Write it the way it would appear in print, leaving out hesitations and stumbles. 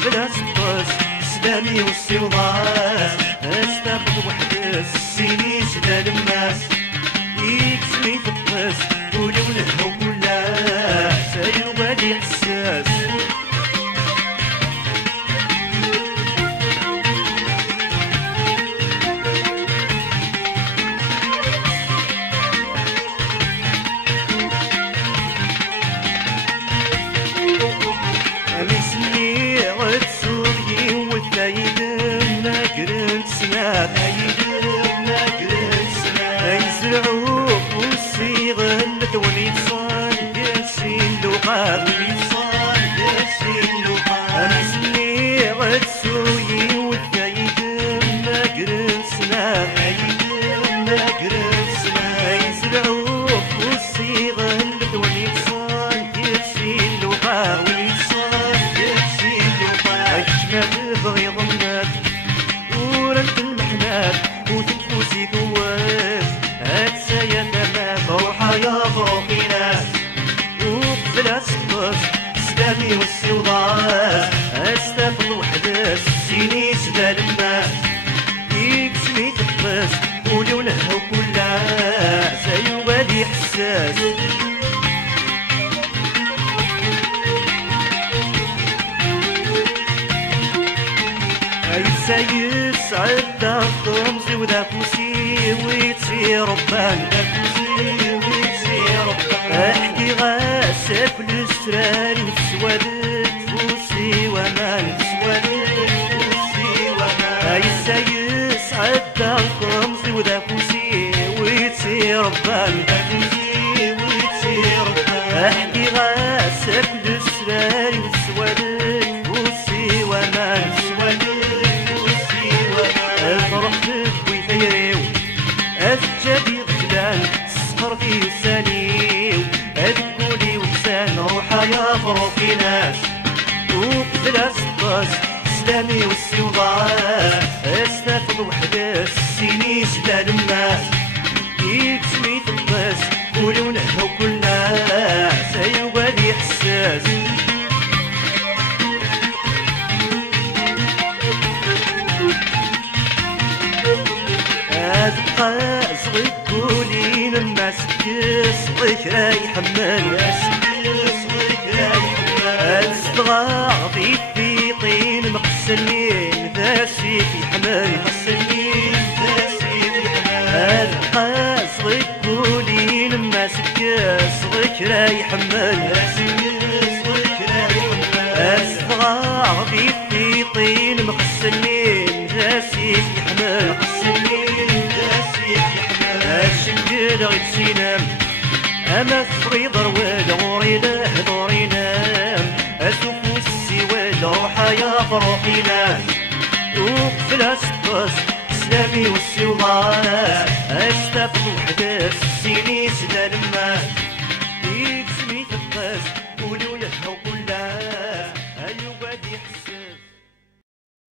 وقبل سطس سلامي والسيوضاس استفض وحدس سيني سدا الماس يكسمي فطس ولو نحو كلا سايو بالي حساس سلامي والسيوضاس استفض وحدس سيني سدا الماس يكسمي تطس ولو نهو كلا سايو بالي حساس اي سايس عدا الطمزي وذا فوسي ويتسي ربان احكي غاسك الاسرار وتسوادت فوسي وامان اي سايس عدا الطمزي وذا فوسي ويتسي ربان احكي غاسك الاسرار وتسوادت فوسي وامان فرحت بويثيريو أسجدي غجلان الصخر في لساني أذكولي وكسان روحا يا فروقي ناس وقتل سطاس سلامي والسيوضاس استفض وحدس سيني سدا الماس يكسمي تطس ولو نهو كل ناس أيو بالي حساس أذقى صغيك قولين ما سكس راي حمال أصدغى في طين مقسلين ذاسي في حمال أذقى صغيك قولين ما سكس راي حمال أصدغى في طين مقسلين ذاسي في حمال الشنجل غير سينام أما الصغير والغوري دوري نام أسوف السواد روحا يا فروحي نام وقفل سطس سلامي والسيوضاس أستفض وحدس سيني